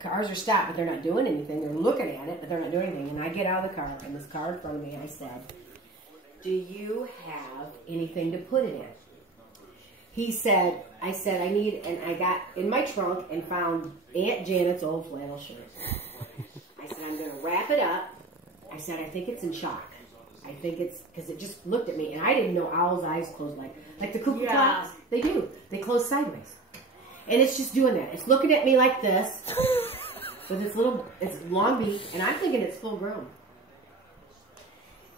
cars are stopped, but they're not doing anything. They're looking at it, but they're not doing anything. And I get out of the car, and this car in front of me, I said, do you have anything to put it in? He said, I said, I need, and I got in my trunk and found Aunt Janet's old flannel shirt. I said, I'm going to wrap it up. I said, I think it's in shock. I think it's, because it just looked at me, and I didn't know owls' eyes closed like the cuckoo clocks. They do. They close sideways. And it's just doing that. It's looking at me like this, with its little, its long beak, and I'm thinking it's full grown.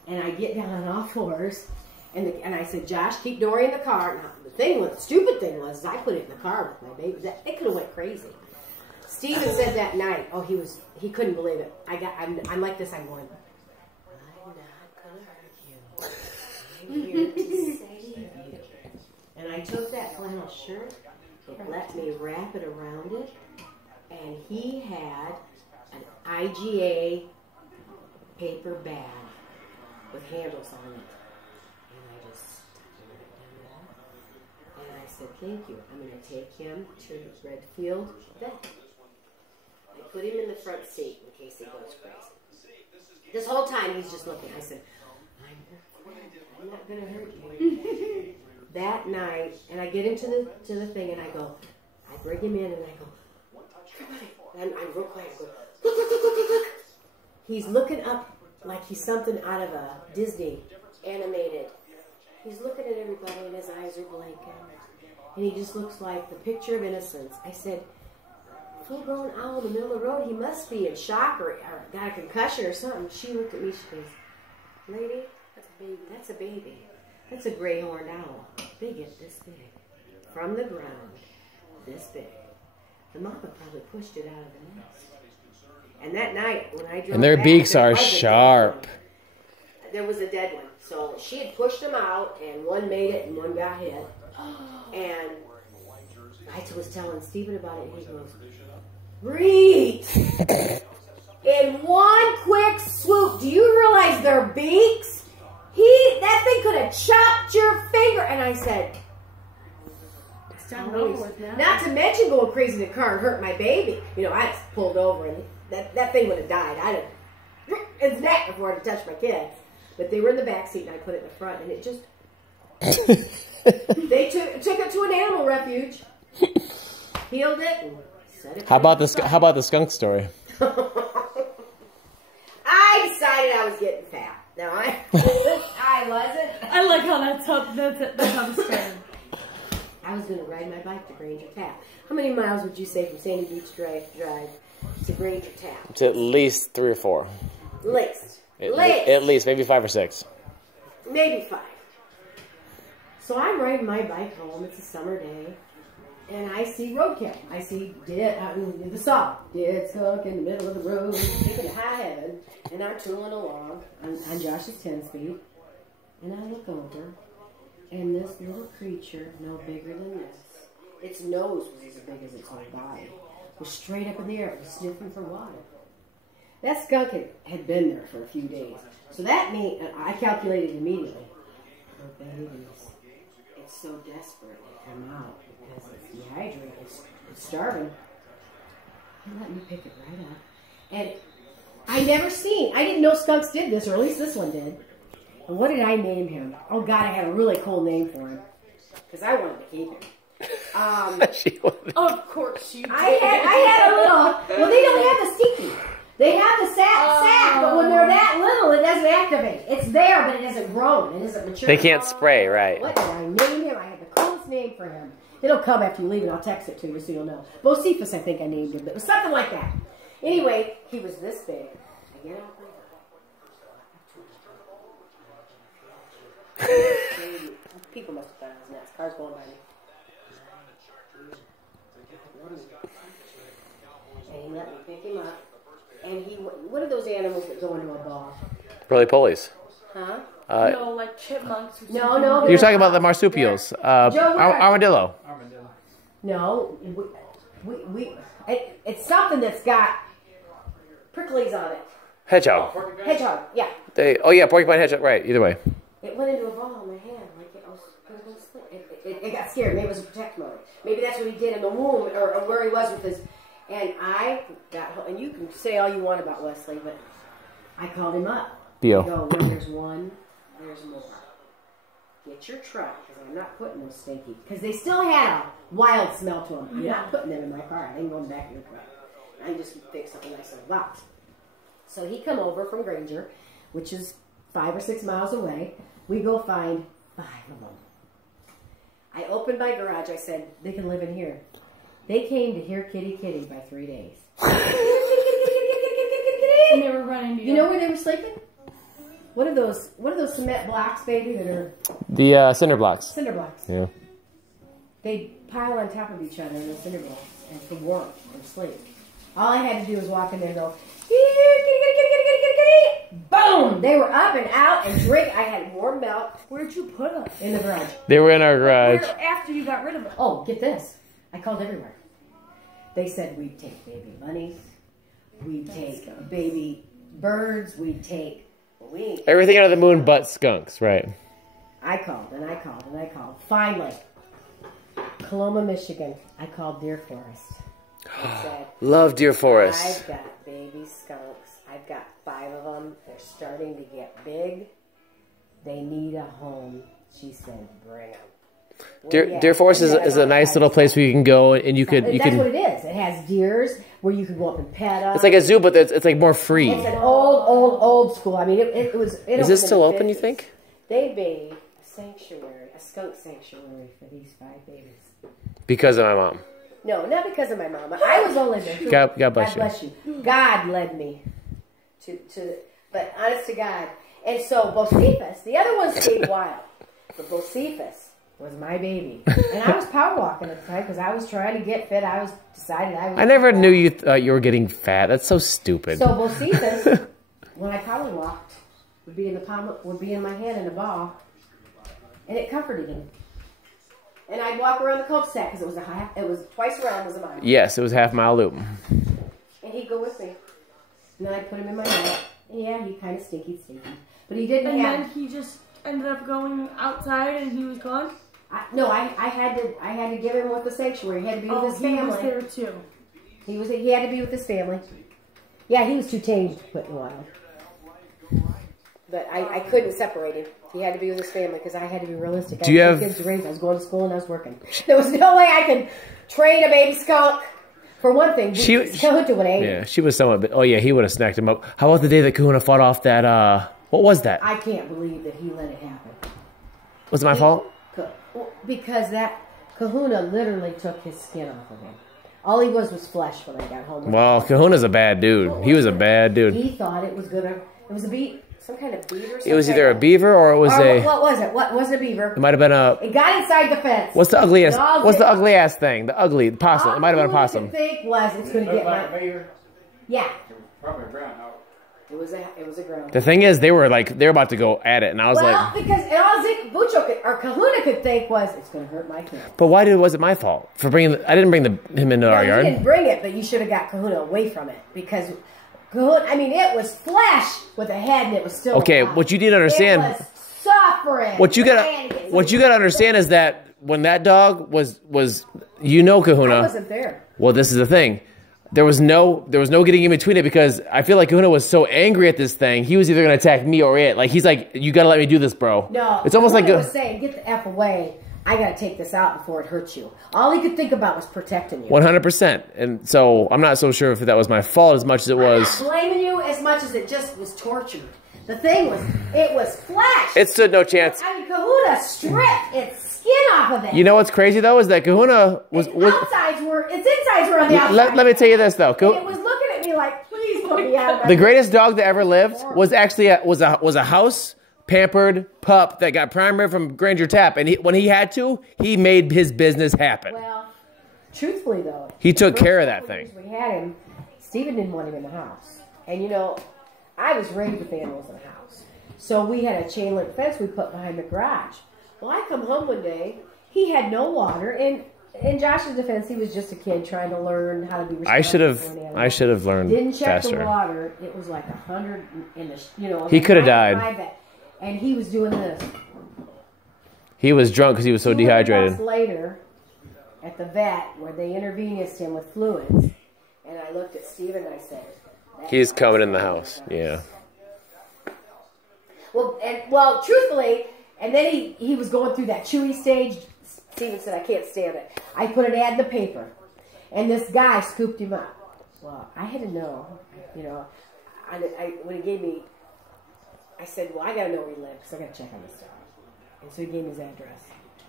And I get down on all fours, and I said, Josh, keep Dory in the car. Now, the stupid thing was, is I put it in the car with my baby. It could have went crazy. Steven said that night, oh, he couldn't believe it. I'm like this, I'm going, I'm not going to hurt you. I'm here to save you. And I took that flannel shirt, it let me wrap it around it, and he had an IGA paper bag with handles on it. And I just stuck it right down there. And I said, thank you. I'm going to take him to Redfield Vet. I put him in the front seat in case he goes crazy. This whole time he's just looking. I said, I'm your friend. I'm not going to hurt you. That night, and I get into the thing, and I bring him in, and I go, everybody. And I'm real quiet. I go, look, look, look, look, look, look. He's looking up like he's something out of a Disney animated. He's looking at everybody, and his eyes are blinking. And he just looks like the picture of innocence. I said, full-grown owl in the middle of the road, he must be in shock or got a concussion or something. She looked at me, she goes, lady, that's a baby. That's a baby. That's a gray-horned owl. They get this big. From the ground, this big. The mama probably pushed it out of the nest. And that night, when I drove and their back, beaks are sharp. There was a dead one. So she had pushed them out, and one made it, and one got hit. And I was telling Stephen about it, and he goes, breathe! In one quick swoop, do you realize their beaks? That thing could have chopped your finger. And I said, not to mention going crazy in the car and hurt my baby. You know, I just pulled over, and that thing would have died. I'd have its neck before I'd touched my kid. But they were in the back seat, and I put it in the front, and it just... They took it to an animal refuge, healed it, and set it. How about the skunk story? I decided I was getting fat. No, I wasn't. I like how that's how the story. I was going to ride my bike to Granger Tap. How many miles would you say from Sandy Beach Drive to Granger Tap? It's at least 3 or 4. At least, maybe 5 or 6. Maybe 5. So I'm riding my bike home. It's a summer day. And I see roadkill. I see the song. Dead skunk in the middle of the road, taking to high heaven. And I'm tooling along on Josh's 10-speed. And I look over, and this little creature, no bigger than this, its nose was as big as its whole body, was straight up in the air. It was sniffing for water. That skunk had been there for a few days. So that means, I calculated immediately, her babies, it's so desperate to come out because it's dehydrated, it's starving. They let me pick it right up. And I didn't know skunks did this, or at least this one did. And what did I name him? Oh God, I had a really cool name for him. Because I wanted to keep him. Of course you did. I had a little, well they don't have the sticky. They have the sack, but when they're that little, it doesn't activate. It's there, but it hasn't grown. It isn't mature. They can't spray, right? What did I name him? I had the coolest name for him. It'll come after you leave, and I'll text it to you so you'll know. Bocephus, I think I named him, but it was something like that. Anyway, he was this big. I get out there. People must have thought I was nuts. Cars going by me. And he let me pick him up. And what are those animals that go into a ball? Roly-polies. Huh? No, like chipmunks or something. No. You're talking about the marsupials. Armadillo. No, it's something that's got pricklies on it. Hedgehog. Hedgehog, yeah. Porcupine hedgehog, right, either way. It went into a ball in my hand, like it was going to go split. It got scared. Maybe it was a protect mode. Maybe that's what he did in the womb, or where he was with his... And I got home, and you can say all you want about Wesley, but I called him up. Theo. I go, when there's one, there's more. Get your truck, because I'm not putting those stinky, because they still had a wild smell to them. I'm not putting them in my car. I ain't going back in the truck. I just fix something nice in a box. So he come over from Granger, which is 5 or 6 miles away. We go find 5 of them. I opened my garage. I said, they can live in here. They came to hear kitty kitty by 3 days. And they were running together. You know where they were sleeping? What are those cement blocks, baby, that are The cinder blocks. cinder blocks? Yeah. They pile on top of each other in the cinder blocks and for warmth and sleep. All I had to do was walk in there and go, kitty, kitty, kitty, kitty, kitty, kitty, kitty. Boom! They were up and out and drink. I had warm milk. Where'd you put them? In the garage. They were in our garage. Where, after you got rid of them. Oh, get this. I called everywhere. They said we'd take baby bunnies, we'd take baby birds, we'd take... Everything out of the moon but skunks, right? I called and I called and I called. Finally, Coloma, Michigan, I called Deer Forest. I said, Love Deer Forest. I've got baby skunks. I've got 5 of them. They're starting to get big. They need a home. She said, bring them. Deer Forest is a nice little place where you can go and you can. That's what it is. It has deers where you can go up and pet them. It's like a zoo, but it's like more free. It's an old school. I mean, it was. Is this still open? You think? They made a sanctuary, a skunk sanctuary for these 5 babies. Because of my mom. No, not because of my mama. I was only there. God bless you. God led me to. But honest to God, and so Bocephus, the other one stayed wild, but Bocephus was my baby, and I was power walking at the time because I was trying to get fit. I never knew you thought you were getting fat. That's so stupid. So Bocephus, when I power walked, would be in my hand in a ball, and it comforted him. And I'd walk around the cul-de-sac because it was twice around was a mile. Yes, it was half-mile loop. And he'd go with me, and then I'd put him in my mouth. And yeah, he kind of stinky, but he didn't. And then he just ended up going outside, and he was gone. I had to give him with the sanctuary. He had to be with his family. He was there too. He had to be with his family. Yeah, he was too tame to put in wild. But I couldn't separate him. He had to be with his family because I had to be realistic. I had 2 kids to raise. I was going to school and I was working. There was no way I could train a baby skunk. For one thing, Kahuna would hate him. Yeah, she was somewhat. Oh yeah, he would have snacked him up. How about the day that Kahuna fought off that? What was that? I can't believe that he let it happen. Was it my fault? Because that Kahuna literally took his skin off of him. All he was flesh when I got home. Well, Kahuna's a bad dude. He was a bad dude. He thought it was a some kind of beaver. It was either a beaver or it was What was it? What was a beaver? It might have been a. It got inside the fence. What's the ugliest? What's the ugly ass thing? The ugly possum. It might have been a possum. I think was it's going to get my. Yeah. Probably a ground. It was a ground. The thing is, they were about to go at it, and I was like, because all Bucho or Kahuna could think was it's going to hurt my kid. But why was it my fault for bringing? I didn't bring him into our yard. You didn't bring it, but you should have got Kahuna away from it because Kahuna. I mean, it was flesh with a head, and it was still okay. alive. What you need to understand. It was suffering. What you gotta understand is that when that dog was Kahuna. I wasn't there. Well, this is the thing. There was no getting in between it because I feel like Kahuna was so angry at this thing. He was either going to attack me or it. Like he's like, you got to let me do this, bro. No, it's almost Kahuna like was saying, get the F away. I got to take this out before it hurts you. All he could think about was protecting you. 100%. And so I'm not so sure if that was my fault as much as it was. I'm not blaming you as much as it just was tortured. The thing was, it was flesh. It stood no chance. I mean, Kahuna stripped its skin off of it. You know what's crazy though is that Kahuna was its insides were on the outside. Let me tell you this though. And it was looking at me like, please put me out of the greatest dog that ever lived was actually was a house pampered pup that got primary from Granger Tap, and when he had to, he made his business happen. Well, truthfully though, he took care of that thing. We had him. Stephen didn't want him in the house, and you know, I was raised with animals in the house, so we had a chain link fence we put behind the garage. Well, I come home one day, he had no water, and in Josh's defense, he was just a kid trying to learn how to be responsible. I should have learned Didn't check faster. the water. It was like 100 in the, you know. He could have died. And he was doing this. He was drunk because he was so dehydrated. Later, at the vet, where they intravenous him with fluids, at Steven and I said, He's coming in the house. Yeah. Well, truthfully, and then he was going through that chewy stage. Steven said, I can't stand it. I put an ad in the paper, and this guy scooped him up. Well, I had to know, you know, when he gave me, I said, well, I got to know where he lives, because I got to check on this stuff. And so he gave me his address.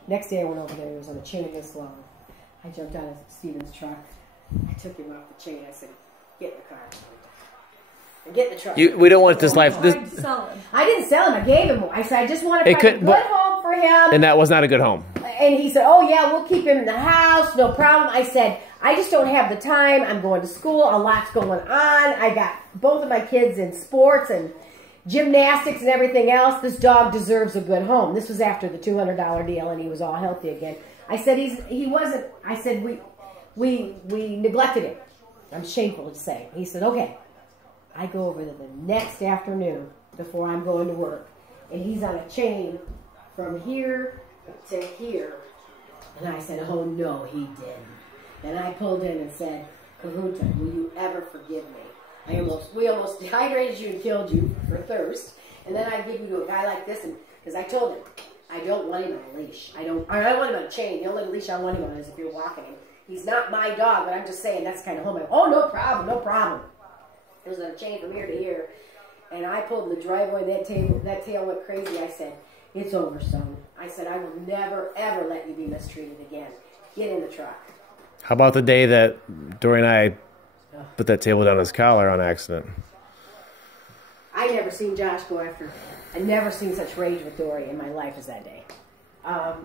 Next day I went over there, he was on a chain this long. I jumped out of Steven's truck. I took him off the chain. I said, get in the car. And get in the truck. We don't want this life. I sell him. I didn't sell him. I gave him one. I said, I just want to find a good home for him. And that was not a good home. And he said, oh, yeah, we'll keep him in the house. No problem. I said, I just don't have the time. I'm going to school. A lot's going on. I got both of my kids in sports and gymnastics and everything else. This dog deserves a good home. This was after the $200 deal, and he was all healthy again. I said, he wasn't. I said, we neglected him. I'm shameful to say. He said, okay. I go over there the next afternoon before I'm going to work, and he's on a chain from here to here. And I said, oh, no, he didn't. And I pulled in and said, Kahunta, will you ever forgive me? We almost dehydrated you and killed you for thirst, and then I give you to a guy like this, and because I told him, I don't want him on a leash. I don't want him on a chain. The only leash I want him on is if you're walking him. He's not my dog, but I'm just saying that's kind of home. Oh, no problem, no problem. It was on a chain from here to here, and I pulled in the driveway. That tail went crazy. I said, it's over, son. I said, I will never, ever let you be mistreated again. Get in the truck. How about the day that Dory and I put that table down his collar on accident? I never seen Josh go after. I never seen such rage with Dory in my life as that day.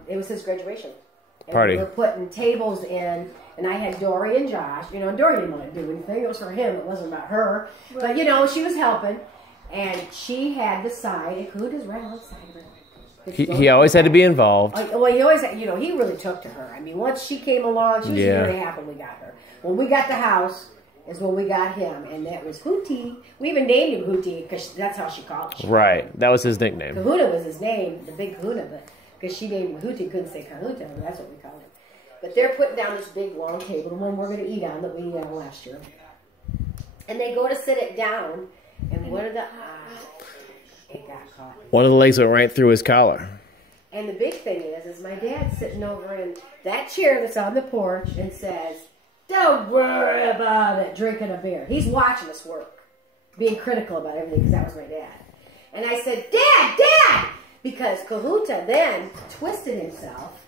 It was his graduation. And Party. We were putting tables in, and I had Dory and Josh. You know, and Dory didn't want to do anything. It was for him. It wasn't about her. Right. But, you know, she was helping. And she had the side. And Kahuta's right on the side of her. He always had to be involved. Well, he always, you know, he really took to her. I mean, once she came along, she was a year and a half when we got her. When we got the house is when we got him, and that was Hootie. We even named him Hootie because that's how she called him. Right. That was his nickname. Kahuna was his name, the big Kahuna, but because she named him Hootie, couldn't say Kahunta, and that's what we called him. But they're putting down this big long table, the one we're going to eat on that we ate on last year. And they go to sit it down, and what are the it got caught. One of the legs went right through his collar. And the big thing is my dad's sitting over in that chair that's on the porch and says, don't worry about it, drinking a beer. He's watching us work, being critical about everything, because that was my dad. And I said, Dad! Because Kahunta then twisted himself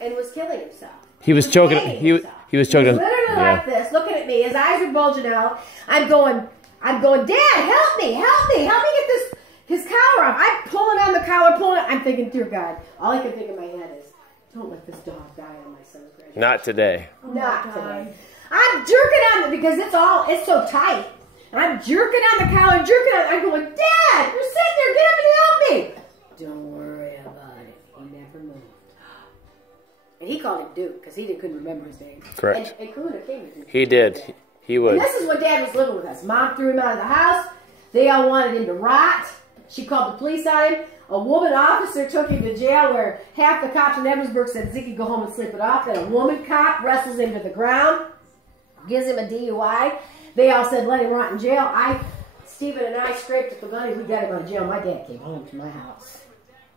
and was killing himself. He was choking. He was choking. Literally like this, looking at me. His eyes are bulging out. I'm going, Dad, help me get his collar off. I'm pulling on the collar, pulling it. I'm thinking, dear God, all I can think in my head is, don't let this dog die on my son's graduation. Not today. Not today. I'm jerking on it because it's so tight. And I'm jerking on the collar, I'm going, Dad, you're sitting there, get up and help me. Don't worry about it. He never moved. And he called him Duke because he couldn't remember his name. Correct. And Kahuna came with him. He did. He would. And this is when Dad was living with us. Mom threw him out of the house. They all wanted him to rot. She called the police on him. A woman officer took him to jail where half the cops in Edwardsburg said Ziggy go home and sleep it off. Then a woman cop wrestles him to the ground, gives him a DUI. They all said let him rot in jail. Stephen and I scraped at the money. We got him out of jail. My dad came home to my house.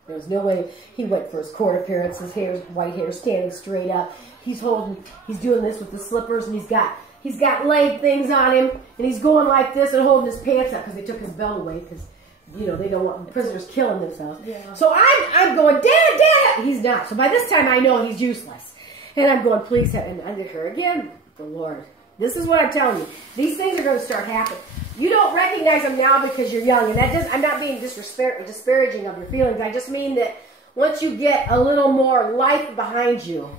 There was no way. He went for his court appearance. His hair, white hair, standing straight up. He's doing this with the slippers, and he's got leg things on him, and he's going like this and holding his pants up because they took his belt away because, you know, they don't want prisoners killing themselves. Yeah. So I'm going, Dad. He's not. So by this time I know he's useless, and I'm going, please, and under her again, the Lord. This is what I'm telling you. These things are going to start happening. You don't recognize them now because you're young, and I'm not being disparaging of your feelings. I just mean that once you get a little more life behind you,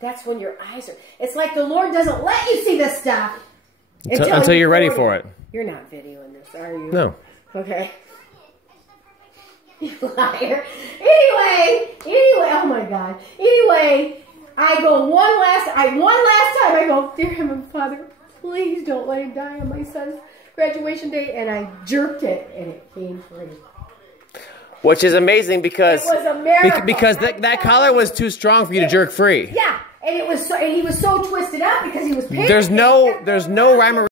that's when your eyes are. It's like the Lord doesn't let you see this stuff until you're ready for it. You're not videoing this, are you? No. Okay. You liar. Anyway, oh my God. Anyway, I go one last time, I go, dear Heavenly Father, please don't let him die on my son's graduation day, and I jerked it, and it came free. Which is amazing because it was a miracle. Because that collar was too strong for you to jerk free. Yeah, and he was so twisted up because he was painted. There's no rhyme or